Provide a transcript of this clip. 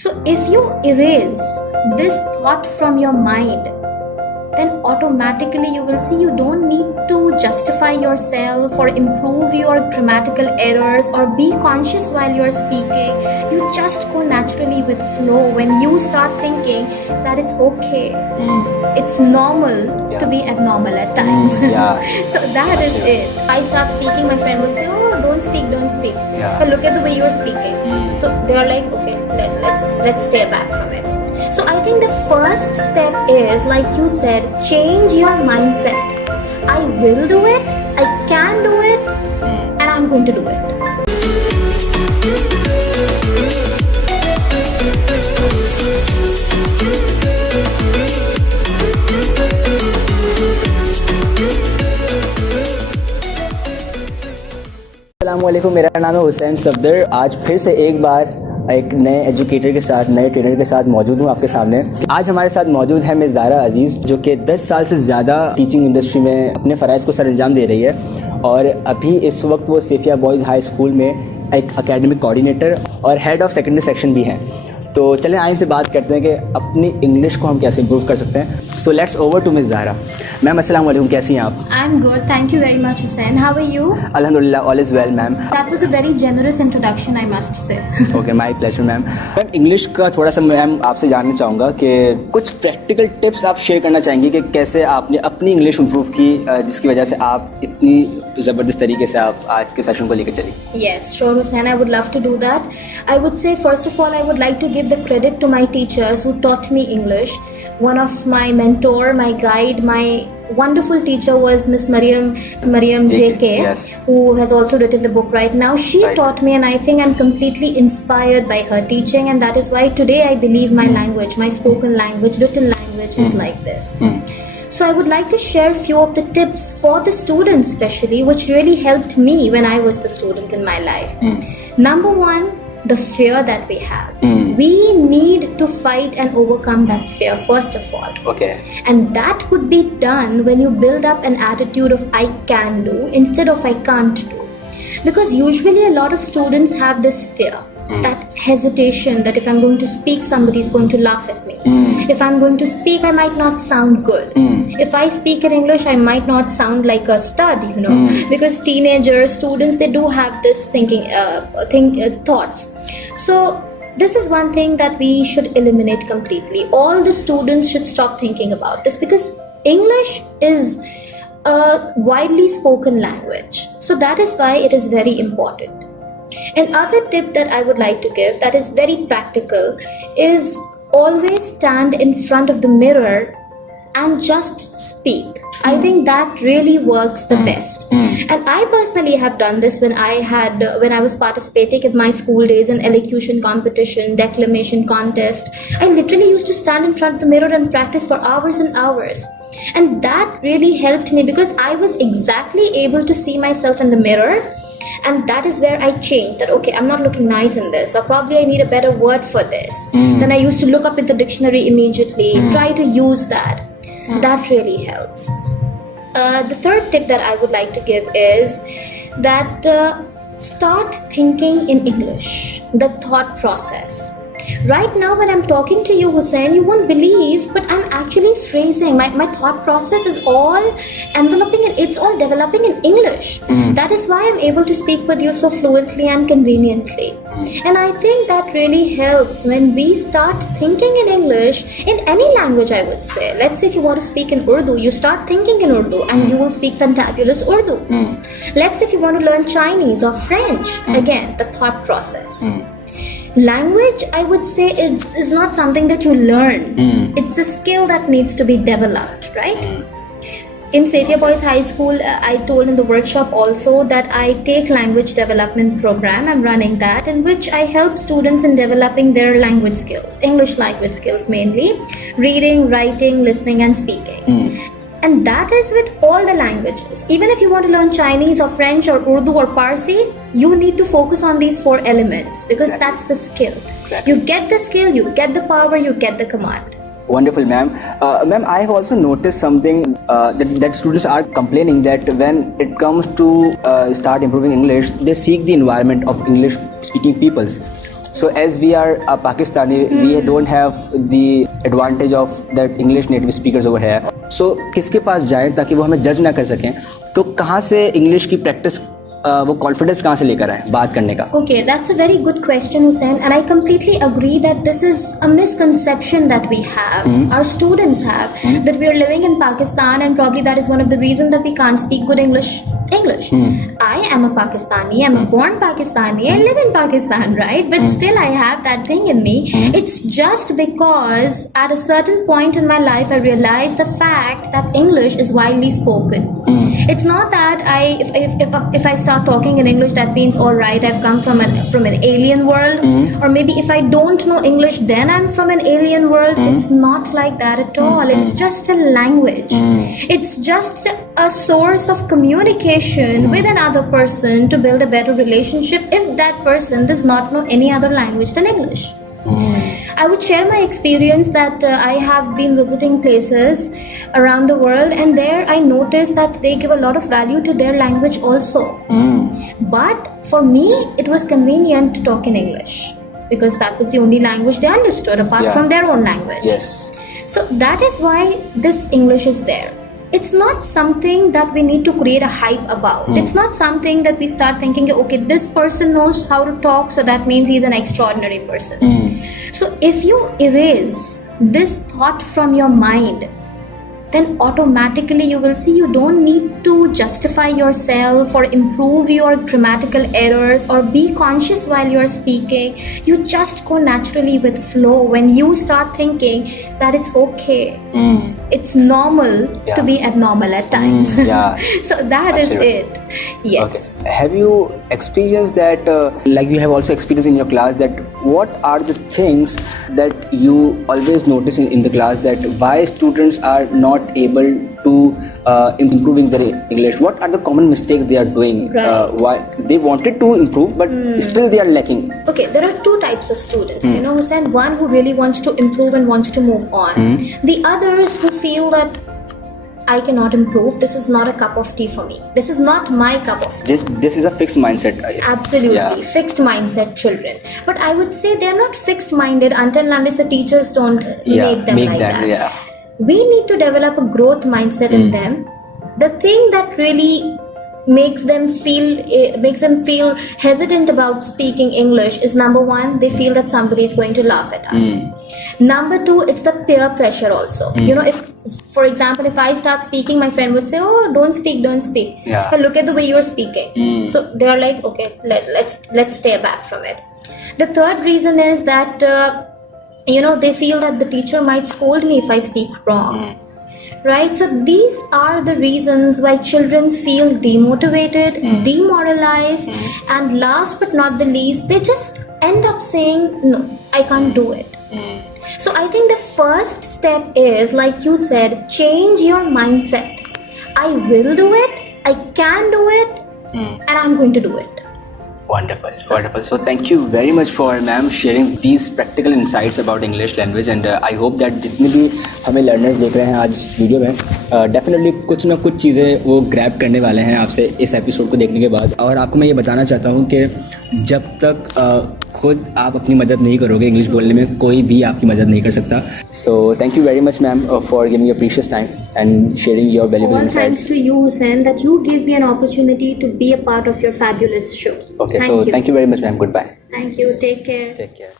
So if you erase this thought from your mind, then automatically you will see you don't need to justify yourself or improve your grammatical errors or be conscious while you're speaking. You just go naturally with flow when you start thinking that it's okay. It's normal to be abnormal at times. So that is it. I start speaking, my friend will say, oh, don't speak. But look at the way you're speaking. So they're like, okay, let's stay back from it. So I think the first step is, like you said, change your mindset. I will do it, I can do it, and I'm going to do it. अस्सलामुअलैकुम, मेरा नाम है हुसैन सफदर। आज फिर से एक बार एक नए एजुकेटर के साथ, नए ट्रेनर के साथ मौजूद हूँ आपके सामने। आज हमारे साथ मौजूद है मिस ज़ारा अजीज़, जो कि 10 साल से ज़्यादा टीचिंग इंडस्ट्री में अपने फ़राइज़ को सरअंजाम दे रही है और अभी इस वक्त वो सेफिया बॉयज़ हाई स्कूल में एक एकेडमिक कोऑर्डिनेटर और हेड ऑफ़ सेकेंडरी सेक्शन भी हैं। तो चलें आइन से बात करते हैं कि अपनी इंग्लिश को हम कैसे इम्प्रूव कर सकते हैं। So let's over to miss Zara. Ma'am अस्सलाम वालेकुम, कैसी हैं आप? I am good, thank you very much Hussain. How are you? अल्हम्दुलिल्लाह, all is well ma'am. That was a very generous introduction, I must say. Okay, my pleasure ma'am. Ma'am English का थोड़ा सा ma'am आपसे जानना चाहूँगा कि कुछ प्रैक्टिकल टिप्स आप शेयर करना चाहेंगी कि कैसे आपने अपनी इंग्लिश इम्प्रूव की, जिसकी वजह से आप इतनी ज़बरदस्त तरीके से आप आज के सेशन को लेकर चली। Yes, sure Hussain, I would love to do that. I would say first of all I would like to give the credit to my teachers who taught me English. One of my mentor, my guide, my wonderful teacher was Miss Mariam JK, yes, who has also written the book right now. She taught me, and I think I'm completely inspired by her teaching, and that is why today I believe my language, my spoken language, written language is like this. So I would like to share a few of the tips for the students especially, which really helped me when I was the student in my life. Number one, the fear that we have. We need to fight and overcome that fear first of all. Okay. And that could be done when you build up an attitude of I can do instead of I can't do. Because usually a lot of students have this fear, that hesitation that if I'm going to speak, somebody's going to laugh at me. If I'm going to speak, I might not sound good. If I speak in English, I might not sound like a stud, you know, because teenagers, students, they do have this thoughts. So this is one thing that we should eliminate completely. All the students should stop thinking about this because English is a widely spoken language. So that is why it is very important. Another tip that I would like to give that is very practical is always stand in front of the mirror and just speak. I think that really works the best. And I personally have done this when I was participating in my school days in elocution competition, declamation contest. I literally used to stand in front of the mirror and practice for hours and hours. And that really helped me because I was exactly able to see myself in the mirror. And that is where I changed that, okay, I'm not looking nice in this, or probably I need a better word for this. Then I used to look up in the dictionary immediately, try to use that. That really helps. The third tip that I would like to give is that start thinking in English, the thought process. Right now when I'm talking to you, Hussain, you won't believe, but I'm actually phrasing. My thought process is all enveloping and it's all developing in English. That is why I'm able to speak with you so fluently and conveniently. And I think that really helps when we start thinking in English, in any language I would say. Let's say if you want to speak in Urdu, you start thinking in Urdu and you will speak fantabulous Urdu. Let's say if you want to learn Chinese or French, again, the thought process. Language, I would say, is not something that you learn. It's a skill that needs to be developed, right? In Sephia Boys High School, I told in the workshop also that I take language development program. I'm running that, in which I help students in developing their language skills, English language skills mainly, reading, writing, listening and speaking. And that is with all the languages. Even if you want to learn Chinese or French or Urdu or Parsi, you need to focus on these 4 elements because that's the skill. You get the skill, you get the power, you get the command. Wonderful, ma'am. Ma'am, I have also noticed something that students are complaining that when it comes to start improving English, they seek the environment of English-speaking peoples. So as we are a Pakistani, we don't have the advantage of that English native speakers over here. So किसके पास जाएं ताकि वो हमें जज ना कर सकें? तो कहाँ से इंग्लिश की प्रैक्टिस वो कॉन्फिडेंस कहाँ से लेकर आए बात करने का? Okay, that's a very good question, Hussein, and I completely agree that this is a misconception that we have, our students have, that we are living in Pakistan, and probably that is one of the reasons that we can't speak good English. I am a Pakistani, I'm a born Pakistani, I live in Pakistan, right? But still I have that thing in me. It's just because at a certain point in my life I realized the fact that English is widely spoken. It's not that if I start talking in English, that means all right, I've come from an alien world, or maybe if I don't know English, then I'm from an alien world. It's not like that at all. It's just a language. It's just a source of communication with another person to build a better relationship if that person does not know any other language than English. I would share my experience that I have been visiting places around the world, and there I noticed that they give a lot of value to their language also. But for me, it was convenient to talk in English because that was the only language they understood apart from their own language. Yes. So that is why this English is there. It's not something that we need to create a hype about. It's not something that we start thinking, okay, this person knows how to talk, so that means he's an extraordinary person. So if you erase this thought from your mind, then automatically you will see you don't need to justify yourself or improve your grammatical errors or be conscious while you're speaking. You just go naturally with flow when you start thinking that it's okay. It's normal to be abnormal at times. So that Absolutely. is it. Yes. Okay. Have you experienced that, like you have also experienced in your class, that what are the things that you always notice in the class that why students are not able to improving their English? What are the common mistakes they are doing? Right. Why they wanted to improve but still they are lacking? Okay, there are two types of students, you know, Hussein. One who really wants to improve and wants to move on. The others who feel that I cannot improve, this is not a cup of tea for me. This is not my cup of tea. This is a fixed mindset. Absolutely, fixed mindset children. But I would say they're not fixed minded until and unless the teachers don't make them like that. We need to develop a growth mindset in them. The thing that really makes them feel hesitant about speaking English is, number one, they feel that somebody is going to laugh at us. Number two, it's the peer pressure also. You know, if for example, if I start speaking, my friend would say, oh, don't speak. But look at the way you're speaking. So they're like, okay, let's stay back from it. The third reason is that you know, they feel that the teacher might scold me if I speak wrong. Right? So these are the reasons why children feel demotivated, demoralized, and last but not the least, they just end up saying, no, I can't do it. So I think the first step is, like you said, change your mindset. I will do it, I can do it, and I'm going to do it. Wonderful, wonderful. So thank you very much for ma'am sharing these practical insights about English language, and I hope that जितने भी हमें learners देख रहे हैं आज इस video में definitely कुछ ना कुछ चीज़ें वो ग्रैब करने वाले हैं आपसे इस एपिसोड को देखने के बाद। और आपको मैं ये बताना चाहता हूँ कि जब तक खुद आप अपनी मदद नहीं करोगे इंग्लिश बोलने में, कोई भी आपकी मदद नहीं कर सकता। So thank you very much ma'am for giving your precious time and sharing your valuable All insights. thanks to you, Hussein, that you give me an opportunity to be a part of your fabulous show. Okay, so thank you very much ma'am. Goodbye. Thank you. Take care. Take care.